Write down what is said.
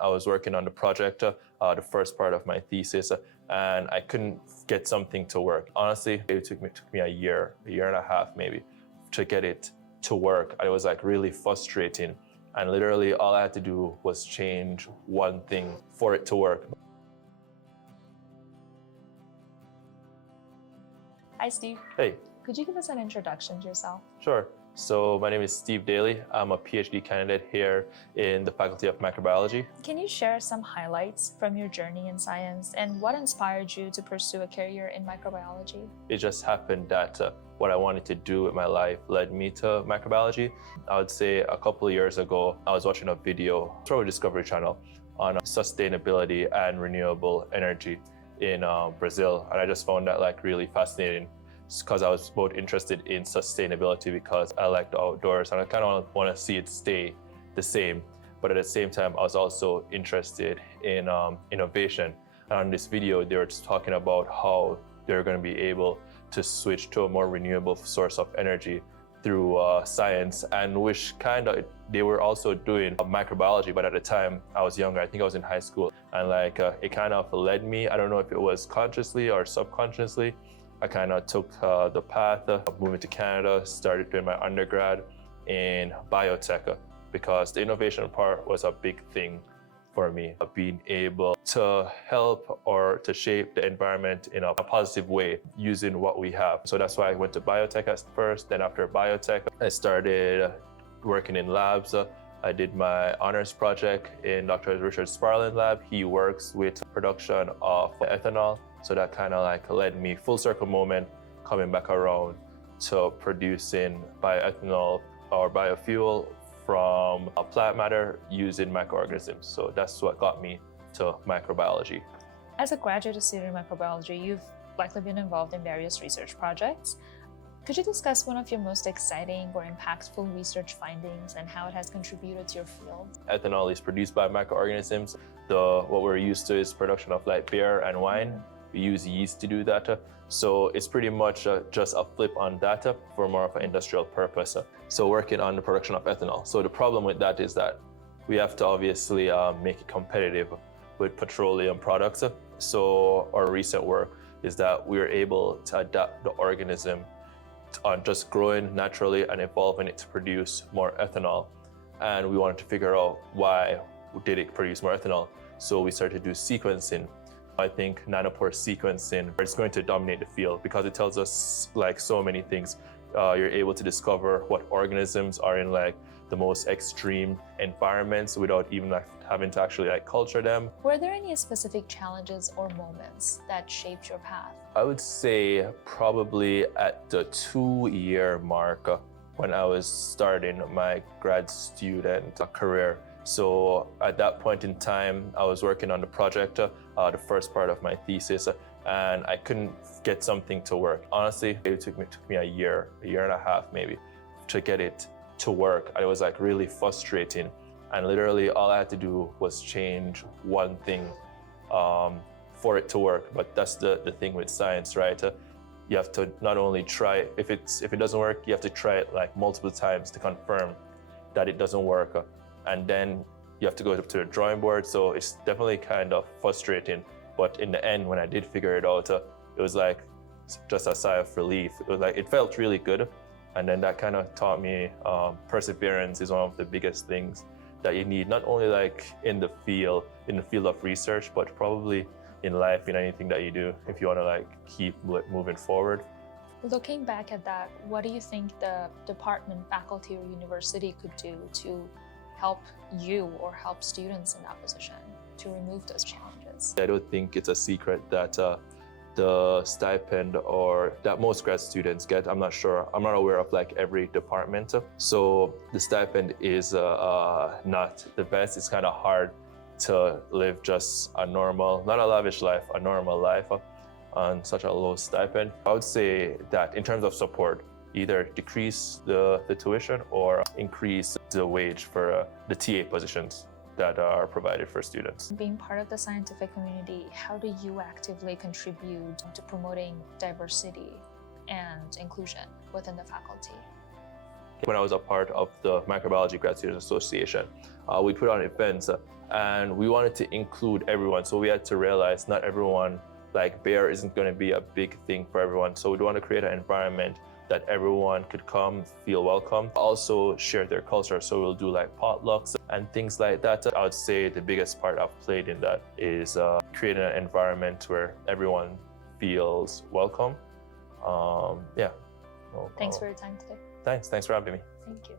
I was working on the project, the first part of my thesis, and I couldn't get something to work. Honestly, it took me a year and a half maybe, to get it to work. It was like really frustrating. And literally all I had to do was change one thing for it to work. Hi, Steve. Hey. Could you give us an introduction to yourself? Sure. So my name is Steve Daley. I'm a PhD candidate here in the Faculty of Microbiology. Can you share some highlights from your journey in science and what inspired you to pursue a career in microbiology? It just happened that what I wanted to do with my life led me to microbiology. I would say a couple of years ago, I was watching a video through Discovery Channel on sustainability and renewable energy in Brazil. And I just found that like really fascinating, because I was both interested in sustainability because I like the outdoors and I kind of want to see it stay the same. But at the same time, I was also interested in innovation. And on this video, they were just talking about how they're going to be able to switch to a more renewable source of energy through science, and which kind of they were also doing microbiology. But at the time, I was younger. I think I was in high school, and like it kind of led me. I don't know if it was consciously or subconsciously. I kind of took the path of moving to Canada, started doing my undergrad in biotech, because the innovation part was a big thing for me, of being able to help or to shape the environment in a positive way using what we have. So that's why I went to biotech at first. Then after biotech, I started working in labs. I did my honors project in Dr. Richard Sparlin's lab. He works with production of ethanol. So that kind of like led me full circle moment, coming back around to producing bioethanol or biofuel from plant matter using microorganisms. So that's what got me to microbiology. As a graduate student in microbiology, you've likely been involved in various research projects. Could you discuss one of your most exciting or impactful research findings and how it has contributed to your field? Ethanol is produced by microorganisms. What we're used to is production of like beer and wine. We use yeast to do that. So it's pretty much just a flip on that for more of an industrial purpose. So working on the production of ethanol. So the problem with that is that we have to obviously make it competitive with petroleum products. So our recent work is that we're able to adapt the organism on just growing naturally and evolving it to produce more ethanol. And we wanted to figure out why did it produce more ethanol. So we started to do sequencing. I think nanopore sequencing is going to dominate the field because it tells us like so many things. You're able to discover what organisms are in like the most extreme environments without even like having to actually like culture them. Were there any specific challenges or moments that shaped your path? I would say probably at the 2-year mark when I was starting my grad student career. So at that point in time, I was working on the project, the first part of my thesis, and I couldn't get something to work. Honestly, it took me a year and a half maybe, to get it to work. It was like really frustrating. And literally all I had to do was change one thing for it to work. But that's the thing with science, right? You have to not only try, if it doesn't work, you have to try it like multiple times to confirm that it doesn't work. And then you have to go up to the drawing board. So it's definitely kind of frustrating. But in the end, when I did figure it out, it was like just a sigh of relief. It was like, it felt really good. And then that kind of taught me perseverance is one of the biggest things that you need, not only like in the field of research, but probably in life, in anything that you do, if you want to like keep moving forward. Looking back at that, what do you think the department, faculty, or university could do to help you or help students in that position to remove those challenges? I don't think it's a secret that the stipend or that most grad students get, I'm not sure, I'm not aware of like every department. So the stipend is not the best. It's kind of hard to live just a normal, not a lavish life, a normal life on such a low stipend. I would say that in terms of support, either decrease the tuition or increase the wage for the TA positions that are provided for students. Being part of the scientific community, how do you actively contribute to promoting diversity and inclusion within the faculty? When I was a part of the Microbiology Grad Students Association, we put on events and we wanted to include everyone. So we had to realize not everyone, like beer isn't going to be a big thing for everyone. So we'd want to create an environment that everyone could come, feel welcome, also share their culture. So we'll do like potlucks and things like that. I would say the biggest part I've played in that is creating an environment where everyone feels welcome. Yeah. Thanks for your time today. Thanks for having me. Thank you.